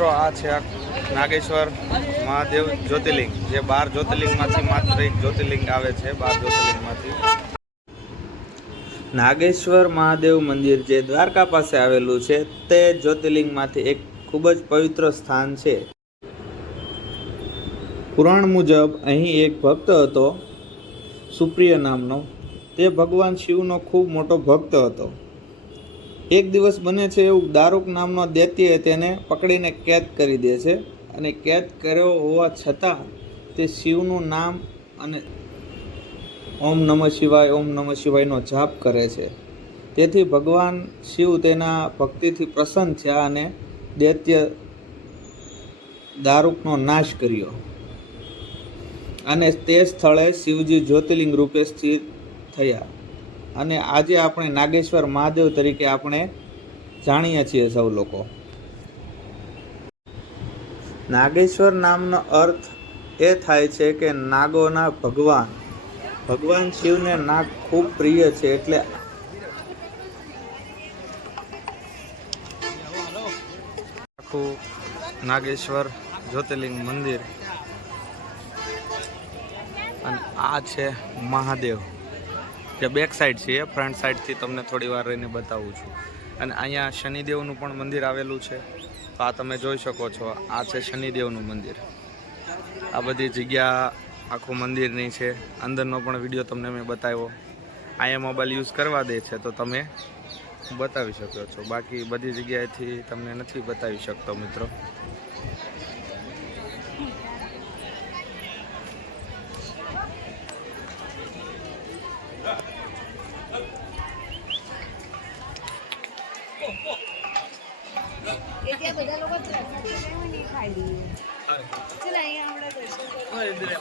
મિત્રો આ છે આ નાગેશ્વર મહાદેવ જ્યોતિર્લિંગ, જે 12 જ્યોતિર્લિંગમાંથી માત્ર એક જ્યોતિર્લિંગ આવે છે। 12 જ્યોતિર્લિંગમાંથી નાગેશ્વર મહાદેવ મંદિર જે દ્વારકા પાસે આવેલું છે તે જ્યોતિર્લિંગમાંથી એક ખૂબ જ પવિત્ર સ્થાન છે। પુરાણ મુજબ અહીં એક ભક્ત હતો સુપ્રિય નામનો। તે ભગવાન શિવનો ખૂબ મોટો ભક્ત હતો। એક દિવસ બને છે એવું દારૂક નામનો દૈત્ય તેને પકડીને કેદ કરી દે છે અને કેદ કર્યો હોવા છતાં તે શિવનું નામ અને ઓમ નમઃ શિવાયનો જાપ કરે છે। તેથી ભગવાન શિવ તેના ભક્તિથી પ્રસન્ન થયા અને દૈત્ય દારૂકનો નાશ કર્યો અને તે સ્થળે શિવજી જ્યોતિર્લિંગ રૂપે સ્થિત થયા અને આજે આપણે નાગેશ્વર મહાદેવ તરીકે આપણે જાણીએ છીએ સૌ લોકો। નાગેશ્વર નામનો અર્થ એ થાય છે કે નાગોના ભગવાન। ભગવાન શિવને નાગ ખૂબ પ્રિય છે, એટલે આખું નાગેશ્વર જ્યોતિર્લિંગ મંદિર અને આ છે મહાદેવ, જે બેક સાઈડ છે, ફ્રન્ટ સાઈડથી તમને થોડી વાર રહીને બતાવું છું। અને અહીંયા શનિદેવનું પણ મંદિર આવેલું છે, તો આ તમે જોઈ શકો છો। આ છે શનિદેવનું મંદિર। આ બધી જગ્યા આખું મંદિરની છે। અંદરનો પણ વિડીયો તમને મેં બતાવ્યો। અહીંયા મોબાઈલ યુઝ કરવા દે છે તો તમે બતાવી શકો છો, બાકી બધી જગ્યાએથી તમને નથી બતાવી શકતો મિત્રો।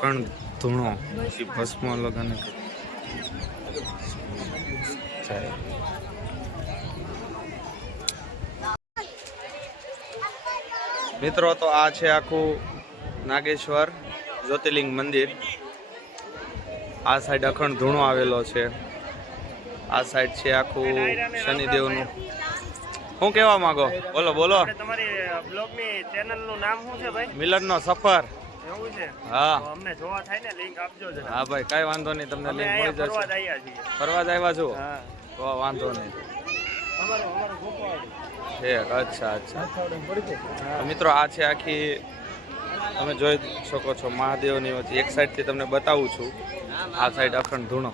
પણ ધૂણો ભસ્મ લગાને મિત્રો, તો આ છે આખું નાગેશ્વર જ્યોતિર્લિંગ મંદિર। આ સાઈડ અખંડ ધૂણો આવેલો છે, આ સાઈડ છે આખું શનિદેવનું। શું કહેવા માંગો? બોલો બોલો। તમારી બ્લોગની ચેનલનું નામ શું છે ભાઈ? મિલનનો સફર। એવું છે? હા, અમને જોવા થાય ને, લિંક આપજો જરા। હા ભાઈ, કઈ વાંધો નહીં, તમને લિંક મળી જશે। ફરવા જ આવ્યા છો? હા, તો વાંધો નહીં। અમારો ગોપાલ છે, અચ્છા અચ્છા। તો મિત્રો, આ છે આખી, તમે જોઈ શકો છો મહાદેવની વચ્ચે। એક સાઈડથી તમને બતાવું છું, આ સાઈડ અખંડ ધૂણો।